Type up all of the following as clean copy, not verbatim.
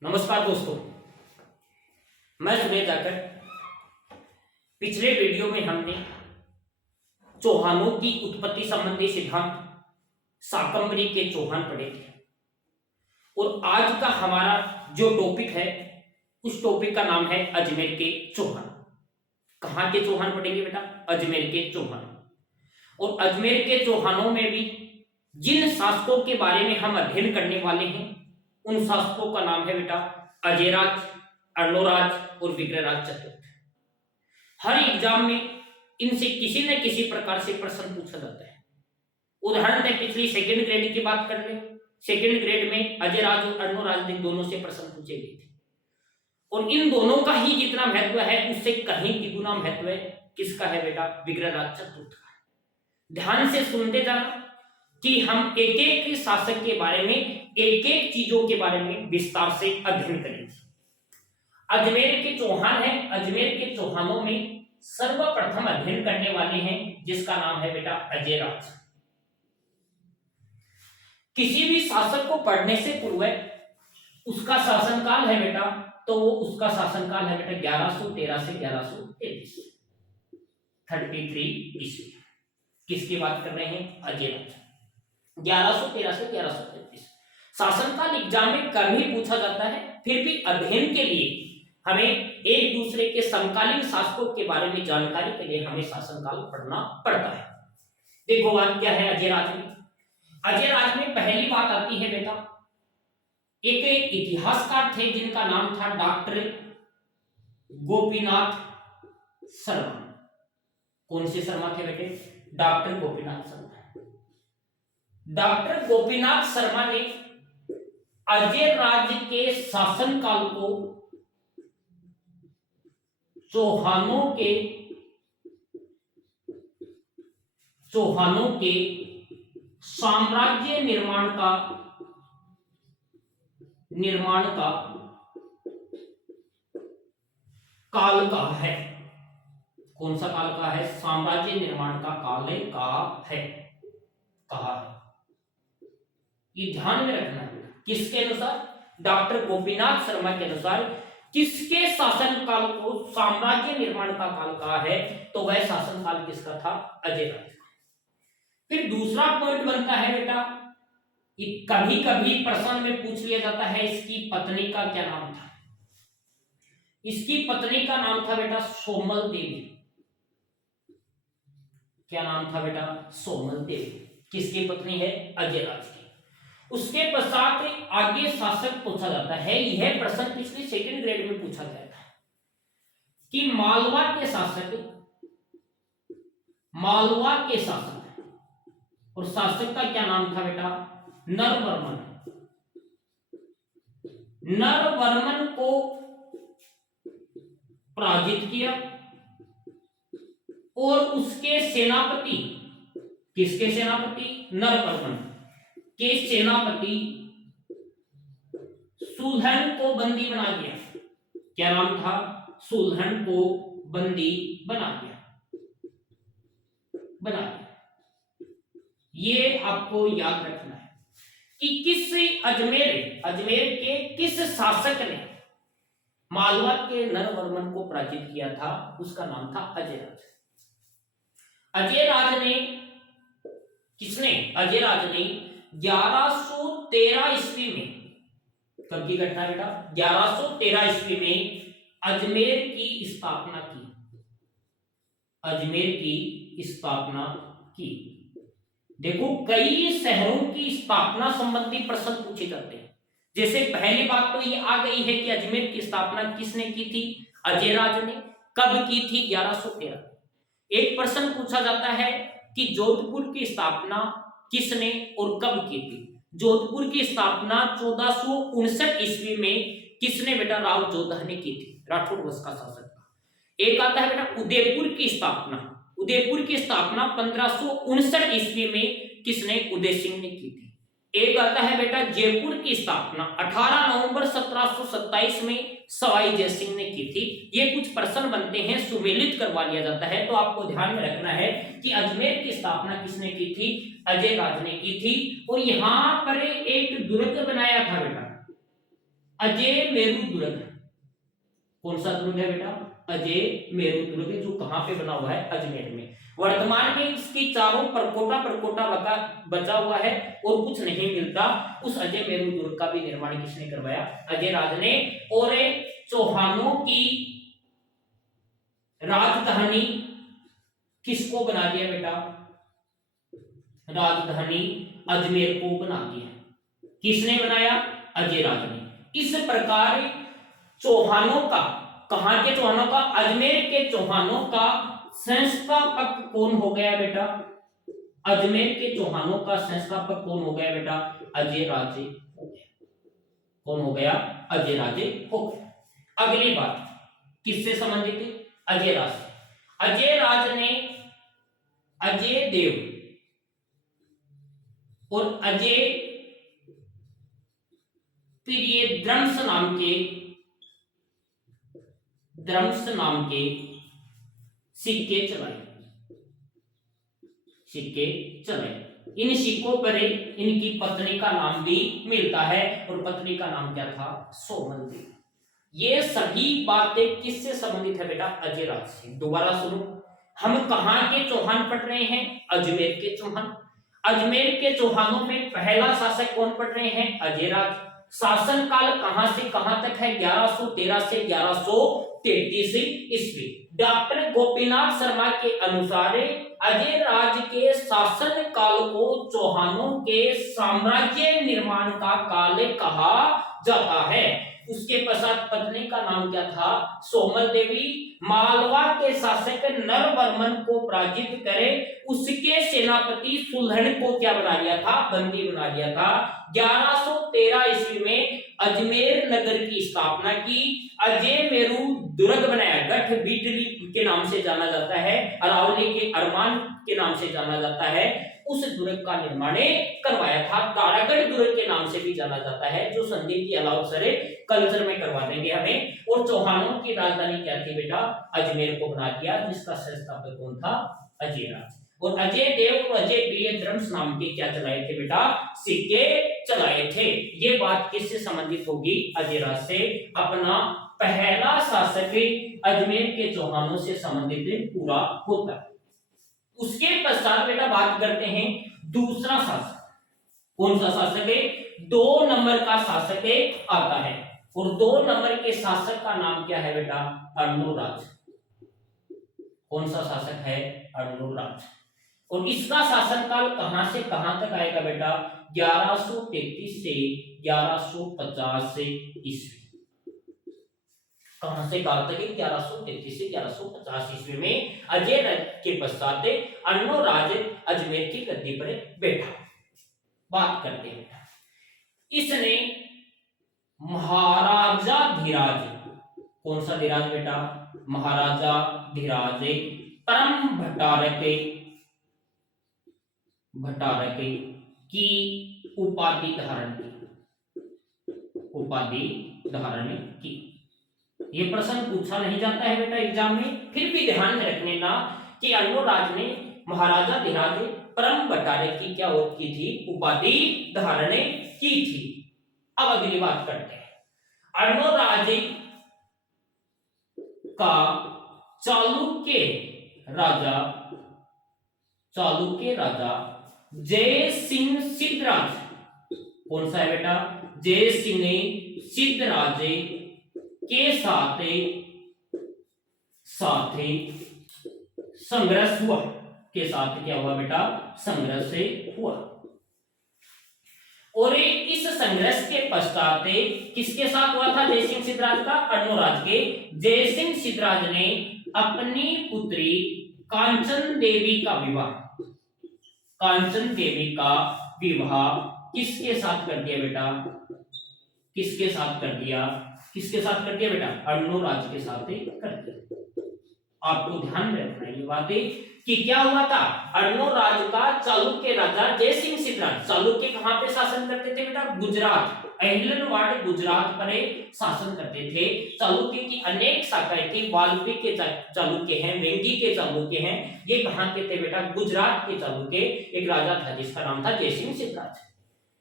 नमस्कार दोस्तों, मैं सुनील जाकर। पिछले वीडियो में हमने चौहानों की उत्पत्ति संबंधी सिद्धांत शाकंभरी के चौहान पढ़े थे और आज का हमारा जो टॉपिक है उस टॉपिक का नाम है अजमेर के चौहान। कहाँ के चौहान पढ़ेंगे बेटा? अजमेर के चौहान। और अजमेर के चौहानों में भी जिन शासकों के बारे में हम अध्ययन करने वाले हैं उन शासकों का नाम है बेटा अजयराज, अर्णोराज और विग्रहराज चतुर्थ। हर एग्जाम में इनसे किसी न किसी प्रकार से प्रश्न पूछा जाता है। उदाहरण दें, पिछली सेकंड ग्रेड की बात कर ले। सेकंड ग्रेड में अजयराज और अर्णोराज ने दोनों से प्रश्न पूछे गए थे और इन दोनों का ही जितना महत्व है उससे कहीं द्विगुना महत्व है किसका है बेटा? विग्रहराज चतुर्थ का। ध्यान से सुनते जाना कि हम एक एक शासक के बारे में, एक एक चीजों के बारे में विस्तार से अध्ययन करेंगे। अजमेर के चौहान है। अजमेर के चौहानों में सर्वप्रथम अध्ययन करने वाले हैं जिसका नाम है बेटा अजयराज। किसी भी शासक को पढ़ने से पूर्व उसका शासनकाल है बेटा, तो वो उसका शासनकाल है बेटा 1113 से 1133, 33 ईस्वी। किसकी बात कर रहे हैं? अजयराज। 1113 से 1133 शासनकाल एग्जाम में कम ही पूछा जाता है, फिर भी अध्ययन के लिए हमें एक दूसरे के समकालीन शासकों के बारे में जानकारी के लिए हमें शासनकाल पढ़ना पड़ता है। देखो बात क्या है अजयराज में। अजयराज में पहली बात आती है बेटा, एक इतिहासकार थे जिनका नाम था डॉक्टर गोपीनाथ शर्मा। कौन से शर्मा थे बेटे? डॉक्टर गोपीनाथ शर्मा। डॉक्टर गोपीनाथ शर्मा ने अजयराज के शासनकाल को चौहानों के साम्राज्य निर्माण का काल कहा है। कौन सा काल कहा है? साम्राज्य निर्माण का काल कहा है। ये ध्यान में रखना है। किसके अनुसार? डॉक्टर गोपीनाथ शर्मा के अनुसार किसके शासनकाल को साम्राज्य निर्माण का काल कहा है? तो वह शासनकाल किसका था? अजयराज का। फिर दूसरा पॉइंट बनता है बेटा, कभी कभी प्रश्न में पूछ लिया जाता है इसकी पत्नी का क्या नाम था। इसकी पत्नी का नाम था बेटा सोमल देवी। क्या नाम था बेटा? सोमल देवी। किसकी पत्नी है? अजयराज की। उसके पश्चात आगे शासक पूछा जाता है। यह प्रश्न पिछली सेकंड ग्रेड में पूछा गया था कि मालवा के शासक और शासक का क्या नाम था बेटा? नरवर्मन। नरवर्मन को पराजित किया और उसके सेनापति, किसके सेनापति? नरवर्मन के सेनापति सुलहन को बंदी बना दिया। क्या नाम था? सुलहन को बंदी बना दिया। ये आपको याद रखना है कि किस अजमेर के किस शासक ने मालवा के नरवर्मन को पराजित किया था, उसका नाम था अजयराज। अजयराज ने 1113 ईस्वी में, कब की घटना बेटा? 1113 ईस्वी में अजमेर की स्थापना की। देखो, कई शहरों की स्थापना संबंधी प्रश्न पूछे जाते हैं। जैसे पहली बात तो ये आ गई है कि अजमेर की स्थापना किसने की थी? अजयराज ने। कब की थी? 1113। एक प्रश्न पूछा जाता है कि जोधपुर की स्थापना किसने और कब की थी? जोधपुर की स्थापना 1459 ईस्वी में किसने बेटा? राव जोधा ने की थी, राठौड़ वंश का शासक था। एक आता है बेटा उदयपुर की स्थापना। उदयपुर की स्थापना 1559 ईस्वी में किसने? उदय सिंह ने की थी। एक आता है बेटा जयपुर की स्थापना 18 नवंबर 1727 में सवाई जय सिंह ने की थी। ये कुछ प्रश्न बनते हैं, सुमेलित करवा लिया जाता है। तो आपको ध्यान में रखना है कि अजमेर की स्थापना किसने की थी? अजयराज ने की थी। और यहां पर एक दुर्ग बनाया था बेटा, अजय मेरु दुर्ग। कौन सा दुर्ग है बेटा? अजय मेरु दुर्ग, जो कहां पे बना हुआ है? अजमेर में। वर्तमान में इसकी चारों परकोटा बचा हुआ है और कुछ नहीं मिलता। उस अजय मेरु दुर्ग का भी निर्माण किसने करवाया? अजय राज ने। और चौहानों की राजधानी किसको बना दिया बेटा? राजधानी अजमेर को बना दिया। किसने बनाया? अजय राज ने। इस प्रकार चौहानों का, कहां के चौहानों का? अजमेर के चौहानों का संस्थापक कौन हो गया बेटा? अजमेर के चौहानों का संस्थापक कौन हो गया बेटा? अजय राजे हो गया। कौन हो गया? अजय राजे हो गया। अगली बात किससे संबंधित है? अजय राज से। अजय राज ने अजय देव और अजय प्रिय द्रम्स नाम के सिक्के चलाए। इन सिक्कों पर इनकी पत्नी का नाम भी मिलता है और पत्नी का नाम क्या था? सोमल देवी। ये सभी बातें किससे संबंधित है बेटा? अजय राज से। दोबारा सुनो, हम कहां के चौहान पढ़ रहे हैं? अजमेर के चौहान। अजमेर के चौहानों में पहला शासक कौन पढ़ रहे हैं? अजय राज। शासन काल कहां से कहां तक है? 1113 से 1133 ईस्वी। डॉक्टर गोपीनाथ शर्मा के अनुसार अजय राज के शासन काल को चौहानों के साम्राज्य निर्माण का काल कहा जाता है। उसके पश्चात पत्नी का नाम क्या था? सोमल देवी। मालवा के शासक नरवर्मन को पराजित करे उसके सेनापति सुलहन को क्या बना लिया था? बंदी बना लिया था। 1113 ईस्वी में अजमेर नगर की स्थापना की। अजय मेरु दुर्ग बनाया। गठ बिटली के नाम से जाना जाता है, अरावली के अरमान के नाम से जाना जाता है। उस दुर्ग का निर्माण करवाया था। तारागढ़ दुर्ग के नाम से भी जाना जाता है, जो संदीप की अलाउसर कल्चर में करवा देंगे हमें। और चौहानों की राजधानी क्या थी बेटा? अजमेर को बना दिया, जिसका संस्थापक कौन था? अजय राज। और अजय देव और अजय प्रिय द्रम्स नाम के क्या चलाए थे बेटा? सिक्के चलाए थे। ये बात किससे संबंधित होगी? अजय राज से। अपना पहला शासक अजमेर के चौहानों से संबंधित पूरा होता है। उसके पश्चात बेटा बात करते हैं दूसरा शासक। कौन सा शासक है? 2 नंबर का शासक आता है। और 2 नंबर के शासक का नाम क्या है बेटा? अर्णोराज। कौन सा शासक है? अर्णोराज। और इसका शासनकाल कहां से कहां तक आएगा बेटा? 1133 से 1150 ईस्वी। कहां से कहां तक? 1133 से 1150 ईस्वी में अजय के पश्चात अर्णोराज अजमेर की गद्दी पर बैठा। बात करते हैं बेटा, इसने महाराजा धीराज, कौन सा धीराज बेटा? महाराजा धीराज परम भट्टारक की उपाधि धारण की। ये प्रश्न पूछा नहीं जाता है बेटा एग्जाम में, फिर भी ध्यान में रखने ना कि अर्णोराज ने महाराजा धीराज परम भट्टारक की क्या की थी? उपाधि धारण की थी। अब अगली बात करते हैं। अर्णोराज का चालुक्य राजा जय सिंह सिद्धराज, कौन सा है बेटा? जय सिंह सिद्धराज के साथ संघर्ष हुआ। के साथ क्या हुआ बेटा? संघर्ष हुआ। और इस संघर्ष के पश्चात किसके साथ हुआ था? जयसिंह सिद्धराज का, अर्णोराज के। जयसिंह सिद्धराज ने अपनी पुत्री कांचन देवी का विवाह किसके साथ कर दिया बेटा? किसके साथ कर दिया बेटा? अर्णोराज के साथ कर दिया। आपको ध्यान में रखना ये बातें कि क्या हुआ था? अर्णोराज का चालुक्य राजा जयसिंह सिद्धराज, चालुक्य कहां पे शासन करते थे बेटा? गुजरात, अहिलनवाड़ गुजरात पर शासन करते थे। चालुक्य की अनेक शाखाएं थी, वाल्मीकि के चालुक्य हैं, वेंगी के चालुक्य हैं। ये कहां के थे बेटा? गुजरात के चालुक्य। एक राजा था जिसका नाम था जयसिंह सिद्धराज।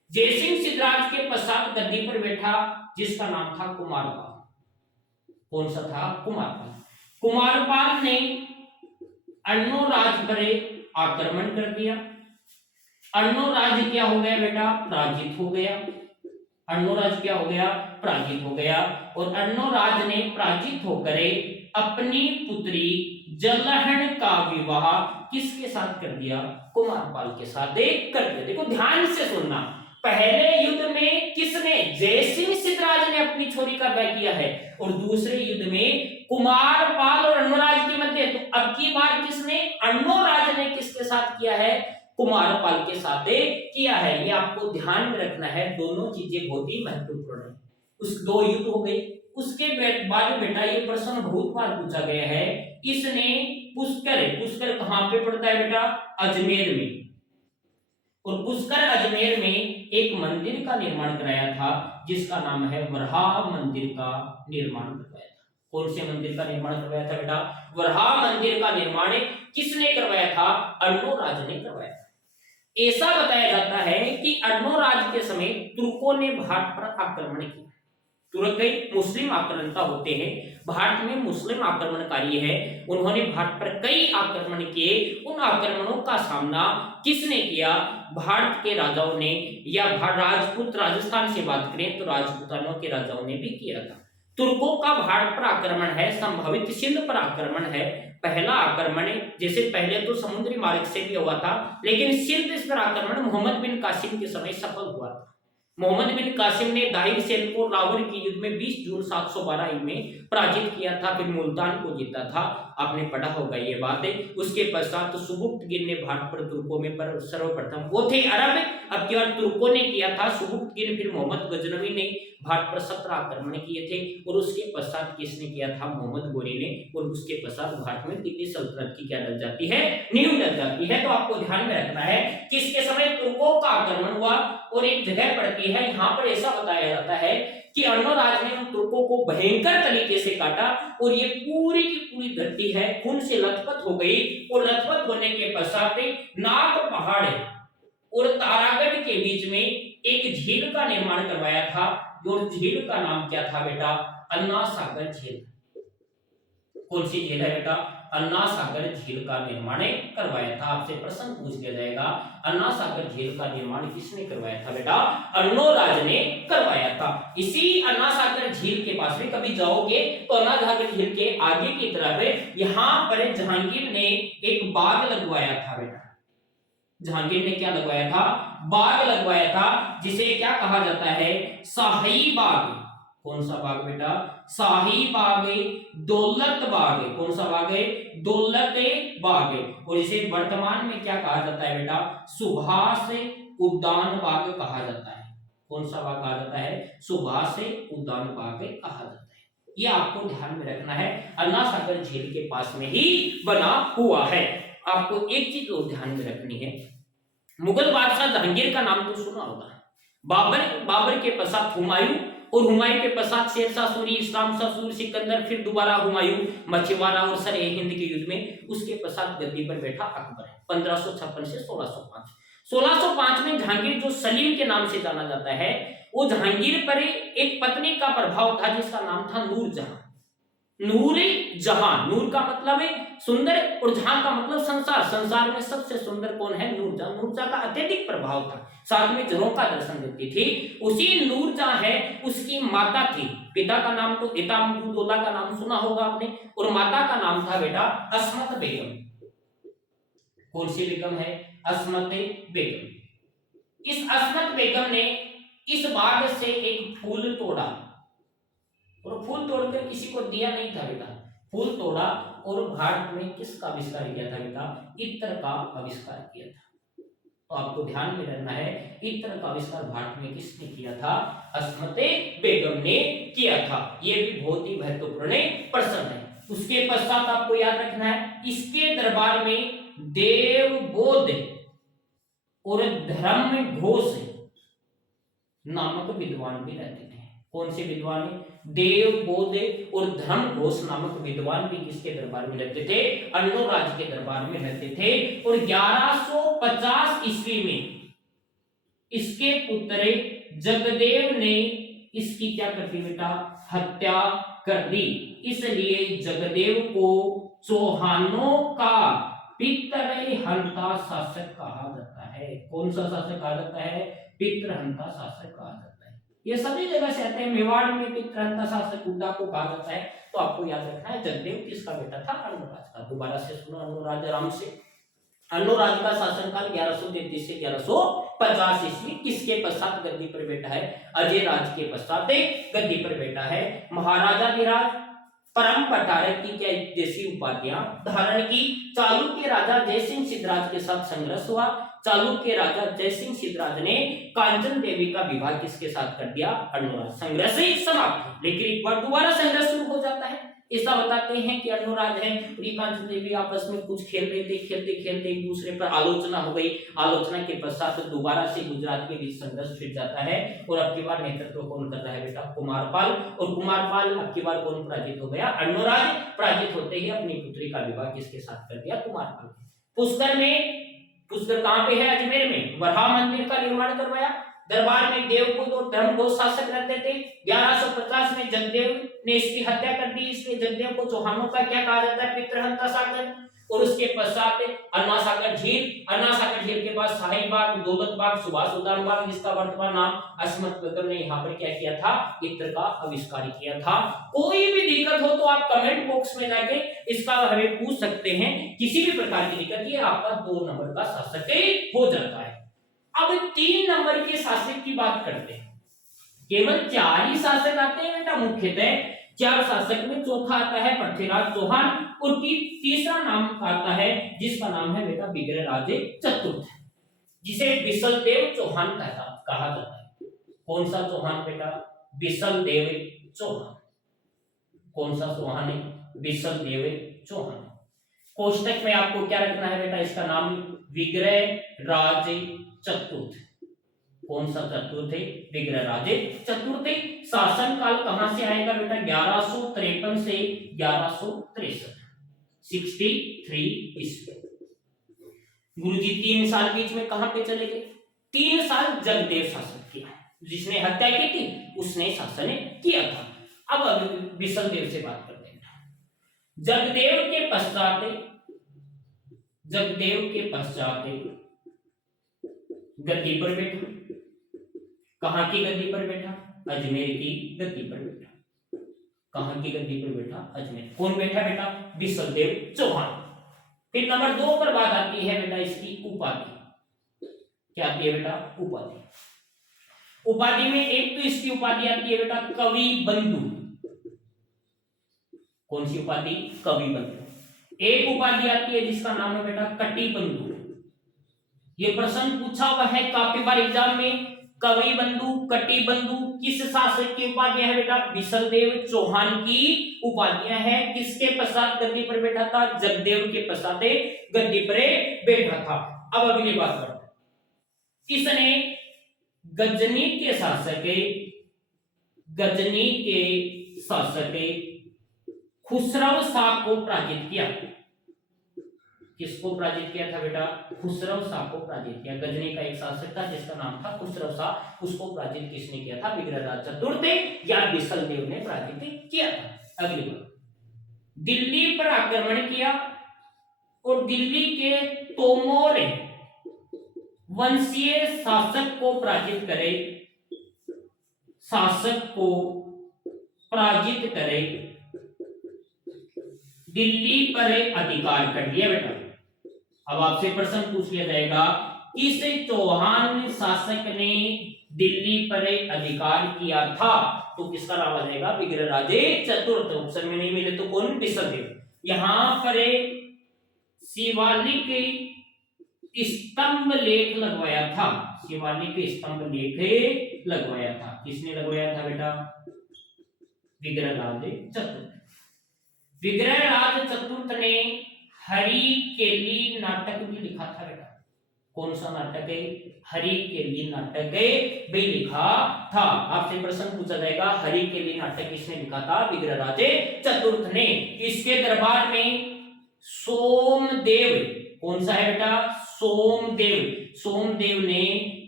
जयसिंह सिद्धराज के पश्चात गद्दी पर बैठा जिसका नाम था कुमारपाल। कौन सा था? कुमारपाल। कुमारपाल ने अर्णोराज पर आक्रमण कर दिया। अर्णोराज क्या हो गया बेटा? पराजित हो गया। अर्णोराज क्या हो गया? पराजित हो गया। और अर्णोराज ने पराजित होकर अपनी पुत्री जलहण का विवाह किसके साथ कर दिया? कुमारपाल के साथ कर दिया। देखो ध्यान से सुनना, पहले युद्ध में किसने? जयसिंह सिद्धराज ने अपनी छोरी का विवाह किया है, और दूसरे युद्ध में कुमारपाल और अर्णोराज के मध्य। तो अब की बार किसने? अर्णोराज ने किसके साथ किया है? कुमारपाल के साथ किया है। ये आपको ध्यान में रखना है, दोनों चीजें बहुत ही महत्वपूर्ण है। उस दो युद्ध हो गए। उसके बाद बेटा ये प्रश्न बहुत बार पूछा गया है, इसने पुष्कर, पुष्कर कहां पे पड़ता है बेटा? अजमेर में। और पुष्कर अजमेर में एक मंदिर का निर्माण कराया था जिसका नाम है वराह मंदिर का निर्माण करवाया था। कौन से मंदिर का निर्माण करवाया था बेटा? वराह मंदिर का निर्माण किसने करवाया था? अर्णोराज ने करवाया था। ऐसा बताया जाता है कि अर्णोराज के समय तुर्कों ने भारत पर आक्रमण किया। तुर्क मुस्लिम आक्रमणता होते हैं, भारत में मुस्लिम आक्रमणकारी है, उन्होंने भारत पर कई आक्रमण किए। उन आक्रमणों का सामना किसने किया? भारत के राजाओं ने, या राजपूत, राजस्थान से बात करें तो राजपूतानों के राजाओं ने भी किया था। तुर्कों का भारत पर आक्रमण है, संभवित सिंध पर आक्रमण है। पहला आक्रमण जैसे पहले तो समुद्री मार्ग से भी हुआ था, लेकिन सिंध पर आक्रमण मोहम्मद बिन कासिम के समय सफल हुआ था। मोहम्मद बिन कासिम ने दाहिर सेन को लाहौर के युद्ध में 20 जून 712 में पराजित किया था, फिर मुल्तान को जीता था। आपने पढ़ा होगा ये बात है। उसके पश्चात सुबुक्तगिन ने भारत पर तुर्कों में पर सर्वप्रथम, वो थे अरब, अब की बार तुर्कों ने किया था सुबुक्तगिन, फिर मोहम्मद गजनवी ने भारत पर 17 आक्रमण किए थे। और उसके पश्चात किसने किया था? मोहम्मद गोरी ने। और उसके पश्चात भारत में दिल्ली सल्तनत की क्या लग जाती है? नींव लग जाती है। तो आपको ध्यान में रखना है किसके समय तुर्कों का आक्रमण हुआ। और एक जगह पड़ती है, यहाँ पर ऐसा बताया जाता है कि अर्णोराज ने उन तुर्कों को भयंकर तरीके से काटा, और ये पूरी की पूरी धरती है खून से लथपथ हो गई। और लथपथ होने के पश्चात नाग पहाड़ और तारागढ़ के बीच में एक झील का निर्माण करवाया था, और झील का नाम क्या था बेटा? अन्ना सागर झील। कौन सी झील है बेटा? अन्ना सागर झील का निर्माण करवाया था। आपसे प्रश्न पूछ लिया जाएगा, अन्ना सागर झील का निर्माण किसने करवाया था बेटा? अर्णोराज ने करवाया था। इसी अन्ना सागर झील के पास में कभी जाओगे तो अन्ना सागर झील के आगे की तरफ यहाँ पर जहांगीर ने एक बाग लगवाया था बेटा। जहांगीर ने क्या लगवाया था? बाग लगवाया था, जिसे क्या कहा जाता है? शाही बाग। कौन सा बाग बेटा? शाही बाग, दौलत बाग। कौन सा बाग है? दौलत बाग। और इसे वर्तमान में क्या कहा जाता है बेटा? सुभाष उद्यान बाग कहा जाता है। कौन सा बाग कहा जाता है? सुभाष उद्यान बाग कहा जाता है। ये आपको ध्यान में रखना है, अन्ना सागर झील के पास में ही बना हुआ है। आपको एक चीज और ध्यान में रखनी है, मुगल बादशाह जहांगीर का नाम तो सुना होगा। बाबर के पश्चात हुमायूं, और हुमायूं के पश्चात शेरशाह सूरी, इस्लाम शाह सूरी, सिकंदर, फिर दोबारा हुमायूं, मछुआरा और सर हिंद के युद्ध में। उसके पश्चात गद्दी पर बैठा अकबर 1556 से 1605। 1605 में जहांगीर, जो सलीम के नाम से जाना जाता है, वो जहांगीर पर एक पत्नी का प्रभाव था जिसका नाम था नूरजहां। नूर जहां, नूर का मतलब है सुंदर, और जहां का मतलब संसार। संसार में सबसे सुंदर कौन है? नूरजहां। नूरजहां का अत्यधिक प्रभाव था, साथ में जरों का दर्शन देती थी। उसी नूरजहां है, उसकी माता थी, पिता का नाम तो इतामुद्दौला का नाम सुना होगा आपने, और माता का नाम था बेटा अस्मत बेगम। कौन सी बेगम है? अस्मत बेगम। इस अस्मत बेगम ने इस बाग से एक फूल तोड़ा, और फूल तोड़कर किसी को दिया नहीं था बेटा, फूल तोड़ा और भारत में किसका आविष्कार किया था बेटा? इत्र का आविष्कार किया था। तो आपको ध्यान में रखना है, इत्र का आविष्कार भारत में किसने किया था? अस्मते बेगम ने किया था। यह भी बहुत ही महत्वपूर्ण प्रश्न है। उसके पश्चात आपको याद रखना है, इसके दरबार में देवबोध और धर्मघोष नामक विद्वान भी रहते थे। कौन से विद्वान? देवबोध और धर्मघोष नामक विद्वान भी किसके दरबार में रहते थे? अर्णोराज के दरबार में रहते थे। और 1150 ईस्वी में इसके पुत्र जगदेव ने इसकी क्या कर दी बेटा, हत्या कर दी। इसलिए जगदेव को चौहानों का पितृहंता शासक कहा जाता है। कौन सा शासक कहा जाता है, पितृहंता शासक कहा जाता है। ये सभी जगह से आते हैं। मेवाड़ में पितृहंता शासक हुड्डा को कहा जाता है। तो आपको याद रखना है जगदेव किसका बेटा था, अनुराज का। दोबारा से सुनो, अनुराज आराम से। अनुराज का शासनकाल 1133 से 1150 ईस्वी। किसके पश्चात गद्दी पर बैठा है, अजय राज के पश्चात गद्दी पर बैठा है। महाराजाधिराज परम पटारक की क्या जैसी उपाधियां धारण की। चालुक्य राजा जयसिंह सिद्धराज के साथ संघर्ष हुआ। चालुक्य राजा जयसिंह सिद्धराज ने कांचन देवी का विवाह किसके साथ कर दिया, अनुराज। संघर्ष समाप्त। लेकिन एक बार दोबारा संघर्ष शुरू हो जाता है। ऐसा बताते हैं कि अनुराज है और कांचन देवी आपस में कुछ खेल रहे थे। खेलते खेलते एक दूसरे पर आलोचना हो गई। आलोचना के पश्चात दोबारा से गुजरात के बीच संघर्ष छिड़ जाता है। और अब की बार नेतृत्व कौन कर रहा है बेटा, कुमारपाल। और कुमारपाल अब की बार कौन पराजित हो गया, अनुराज। पराजित होते ही अपनी पुत्री का विवाह किसके साथ कर दिया, कुमारपाल। पुष्कर में, पुष्कर कहां पे है, अजमेर में वराह मंदिर का निर्माण करवाया। दरबार में देवपुत और धर्मघोष शासक रहते थे। 1150 में जगदेव ने इसकी हत्या कर दी। इसलिए जगदेव को चौहानों का क्या कहा जाता है, पितृहंता शासक। और उसके पश्चात अन्नासागर झील, अन्नासागर झील के पास शाहीबाग, दौलतबाग, सुभाष उद्यान बाग, जिसका वर्तमान नाम अस्मत बकर ने यहाँ पर क्या किया था, इत्र का आविष्कार किया था। कोई भी दिक्कत हो तो आप कमेंट बॉक्स में जाके इसका हमें पूछ सकते हैं। किसी भी प्रकार की दिक्कत, ये आपका 2 नंबर का शासक हो जाता है। अब 3 नंबर के शासक की बात करते हैं। केवल 4 ही शासक आते हैं बेटा, मुख्यतः 4 शासक में। चौथा आता है पृथ्वीराज चौहान और तीसरा नाम आता है जिसका नाम है बेटा विग्रहराज चतुर्थ, जिसे बिसलदेव चौहान कहा जाता है। कौन सा चौहान बेटा, बिसलदेव चौहान। कौन सा चौहान है, बिसलदेव चौहान। कोष्टक में आपको क्या रखना है बेटा, इसका नाम विग्रहराज चतुर्थ। कौन सा चतुर्थ है, विग्रहराज चतुर्थ। शासन काल कहां से आएगा बेटा, 1153 से 1163, 63 ईस्वी। गुरुजी 3 साल बीच में कहां पे चले गए, 3 साल जगदेव शासन किया। जिसने हत्या की थी उसने शासन किया था। अब बिसलदेव से बात करते हैं। जगदेव के पश्चात गद्दी पर बैठा। कहां की गद्दी पर बैठा, अजमेर की गद्दी पर बैठा। कहां की गद्दी पर बैठा, अजमेर। कौन बैठा बेटा, बिसलदेव चौहान। फिर नंबर 2 पर बात आती है बेटा इसकी उपाधि। क्या आती है बेटा, उपाधि। उपाधि में एक तो इसकी उपाधि आती है बेटा कवि बंधु। कौन सी उपाधि, कवि बंधु। एक उपाधि आती है जिसका नाम है बेटा कटी बंधु। ये प्रश्न पूछा हुआ है काफी बार एग्जाम में। कवि बंधु, कटी बंधु किस शासक की उपाधियां है बेटा, बिसलदेव चौहान की उपाधियां हैं। किसके पश्चात गद्दी पर बैठा था, जगदेव के पश्चात गद्दी पर बैठा था। अब अगली बात करते हैं, किसने गजनी के शासक खुसरो शाह को पराजित किया। किसको पराजित किया था बेटा, खुसरो शाह को पराजित किया। गजनी का एक शासक था जिसका नाम था खुसरो शाह। उसको पराजित किसने किया था, विग्रहराज चतुर्थ या बिसलदेव ने पराजित किया था। अगली बात, दिल्ली पर आक्रमण किया और दिल्ली के तोमर वंशीय शासक को पराजित करे दिल्ली पर अधिकार कर लिया बेटा। अब आपसे प्रश्न पूछ लिया जाएगा, किस चौहान शासक ने दिल्ली पर अधिकार किया था, तो किसका नाम आ जाएगा, विग्रहराज चतुर्थ। ऑप्शन में नहीं मिले तो कौन, बिसलदेव। यहां पर शिवालिक स्तंभ लेख लगवाया था। शिवालिक स्तंभ लेख लगवाया था। किसने लगवाया था बेटा, विग्रहराज चतुर्थ। विग्रहराज चतुर्थ ने हरिकेली नाटक भी लिखा था बेटा। कौन सा नाटक है, हरिकेली नाटक भी लिखा था। आपसे प्रश्न पूछा जाएगा हरिकेली नाटक किसने लिखा था, विग्रहराज चतुर्थ ने। इसके दरबार में सोमदेव, कौन सा है बेटा, सोमदेव ने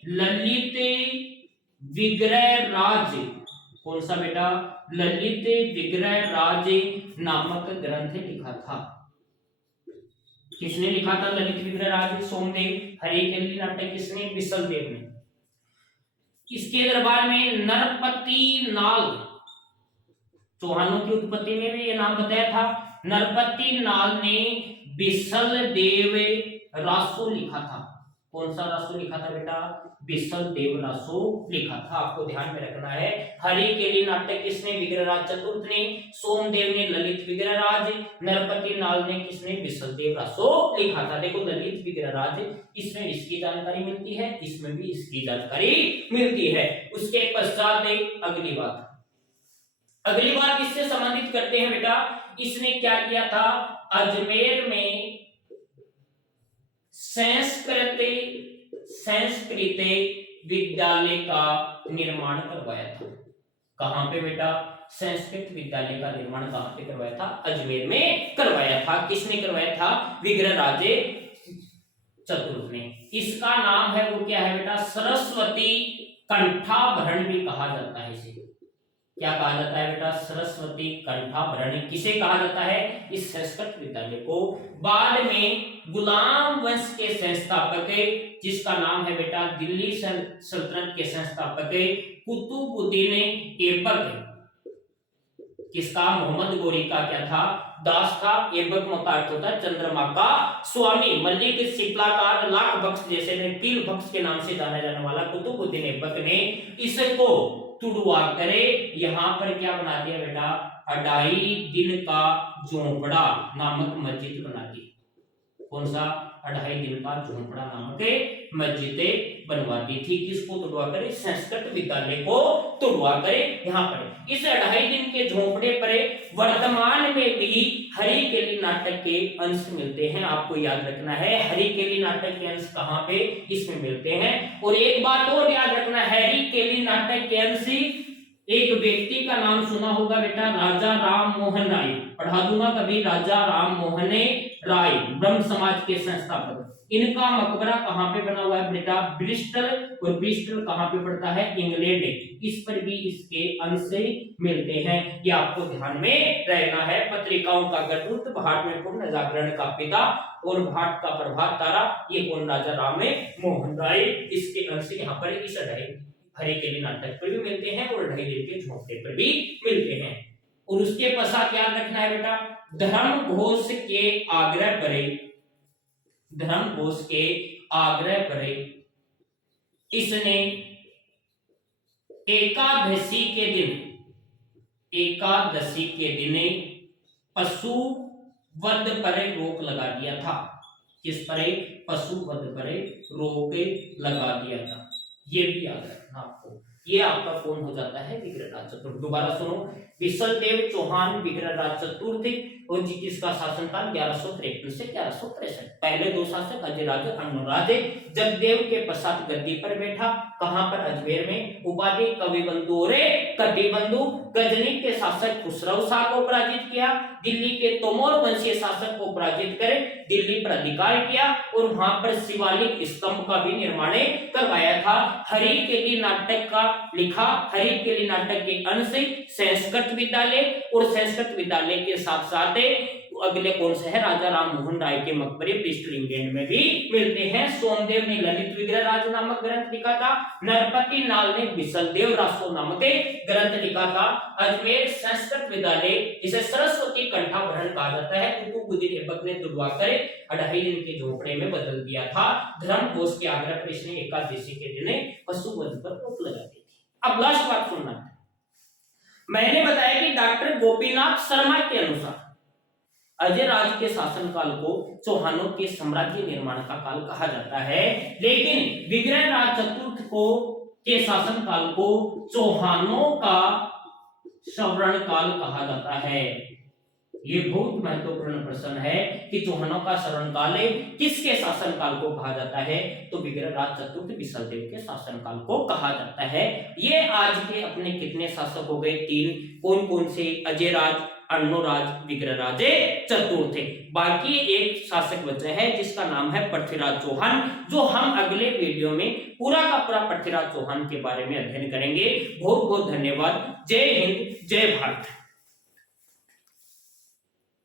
ललित विग्रह राज, कौन सा बेटा, ललित विग्रह राज नामक ग्रंथ लिखा था। किसने लिखा था ललित विग्रह राज? सोमदेव। हरिकेली नाटक किसने? बिसलदेव ने। इसके दरबार में नरपति नाल, चौहानों की उत्पत्ति में भी ये नाम बताया था। नरपति नाल ने बिसल देव रासो लिखा था। कौन सा रासो लिखा था बेटा? बिसल देव रासो लिखा था। आपको ध्यान में रखना है। हरिकेली नाटक किसने? विग्रहराज चतुर्थ ने। सोमदेव ने ललित विग्रहराज, नरपति नाल ने किसने? बिसल देव रासो लिखा था। देखो ललित विग्रहराज, इसमें इसकी जानकारी मिलती है, इसमें भी इसकी जानकारी मिलती है। उसके पश्चात अगली बात, अगली बात इससे संबंधित करते हैं बेटा। इसने क्या किया था? अजमेर में संस्कृत विद्यालय का निर्माण करवाया था। कहां पे बेटा? संस्कृत विद्यालय का निर्माण कहां पे करवाया था? अजमेर में करवाया था। किसने करवाया था? विग्रहराज चतुर्थ ने। इसका नाम है वो क्या है बेटा? सरस्वती कंठाभरण भी कहा जाता है। इसे क्या कहा जाता है बेटा? सरस्वती कंठाभरण। किसे कहा जाता है? इस संस्कृत विद्यालय को। बाद में गुलाम वंश के संस्थापक, जिसका नाम है बेटा दिल्ली सल्तनत के संस्थापक कुतुबुद्दीन ऐबक, किसका? मोहम्मद गोरी का क्या था? दास था। ऐबक का अर्थ होता है चंद्रमा का स्वामी। मल्लिक सिपलाकार, लाख बख्श जैसे ने तीन बख्श के नाम से जाना जाने वाला कुतुबुद्दीन ऐबक ने इसको तुड़वा करे यहाँ पर क्या बना दिया बेटा? 2.5 दिन का झोंपड़ा नामक मस्जिद बना दी। कौन सा? 2.5 दिन का झोंपड़ा नामक मस्जिद बनवा दी थी। किसको तुड़वा करे? संस्कृत विद्यालय को तुड़वा करे। यहाँ पर इस 2.5 दिन के झोंपड़े पर वर्तमान में भी हरिकेली नाटक के अंश मिलते हैं। आपको याद रखना है, हरिकेली नाटक के अंश कहाँ पे? इसमें मिलते हैं। और एक बात और याद रखना, हरिकेली नाटक के अंश, एक व्यक्ति का नाम सुना होगा बेटा, राजा राम मोहन राय। पढ़ा दूंगा कभी, राजा राम मोहन राय, ब्रह्म समाज के संस्थापक। इनका मकबरा कहां पे बना हुआ है बेटा? ब्रिस्टल। और ब्रिस्टल कहां पे पड़ता है? इंग्लैंड। इस पर भी इसके अंश मिलते हैं। ये आपको ध्यान में रहना है। पत्रिकाओं का गठुत, भाट में पूर्ण जागरण का पिता और भाट का प्रभात तारा, ये कौन? राजा राम मोहन राय। इसके अंश यहाँ पर इस हरिकेली नाटक पर भी मिलते हैं और 2.5 दिन के झोंपड़े पर भी मिलते हैं। और उसके पश्चात याद रखना है बेटा, धर्म घोष के आग्रह पर, धर्म घोष के आग्रह पर इसने एकादशी के दिन पशु वध पर रोक लगा दिया था। किस पर? पशु वध पर रोक लगा दिया था। ये भी याद रखना आपको। ये आपका कौन हो जाता है? विग्रहराज चतुर्थ। दोबारा सुनो, बिसलदेव चौहान विग्रहराज चतुर्थ, और जी किसका शासनकाल? 1153 से 1163। पहले दो शासक अजयराज अनुराज। जगदेव के पश्चात गद्दी पर बैठा। कहां पर? अजमेर में। उपाधि कविबंधु रे कटिबंधु। गजनी के शासक खुसरो शाह को पराजित किया। दिल्ली के तोमर वंशीय शासक को पराजित कर दिल्ली पर अधिकार किया और वहां पर शिवालिक स्तंभ का भी निर्माण करवाया था। हरिकेली नाटक का लिखा, हरिकेली नाटक के अंश संस्कृत विद्यालय, और संस्कृत विद्यालय के साथ साथ अगले कौन से है? राजा राम मोहन राय के मकबरे ब्रिस्टल इंग्लैंड में भी मिलते हैं। सोमदेव ने ललित विग्रहराज नामक ग्रंथ लिखा था। नरपति नाल ने बिसलदेव रासो नामक ग्रंथ लिखा था। अजमेर संस्कृत विद्यालय, इसे सरस्वती कंठाभरण कहा जाता है, कुतुबुद्दीन ऐबक ने तुड़वा कर 2.5 दिन के झोंपड़े में बदल दिया था। धर्म घोष के आग्रह पर इसने एकादशी के दिन पशु वध पर रोक लगा दी थी। अब लास्ट बात सुनना, मैंने बताया कि डॉक्टर गोपीनाथ शर्मा के अनुसार अजयराज के शासनकाल को चौहानों के साम्राज्य निर्माण का काल कहा जाता है, लेकिन विग्रहराज चतुर्थ को के शासनकाल को चौहानों का स्वर्ण काल कहा जाता है। ये बहुत महत्वपूर्ण प्रश्न है कि चौहानों का शासनकाल किसके शासनकाल को कहा जाता है? तो विग्रहराज चतुर्थ विशालदेव के शासनकाल को कहा जाता है। ये आज के अपने कितने शासक हो गए? 3। कौन कौन से? अजयराज, अर्णोराज, विग्रहराज चतुर्थ। बाकी एक शासक बचा है जिसका नाम है पृथ्वीराज चौहान, जो हम अगले वीडियो में पूरा का पूरा पृथ्वीराज चौहान के बारे में अध्ययन करेंगे। बहुत बहुत धन्यवाद। जय हिंद, जय भारत।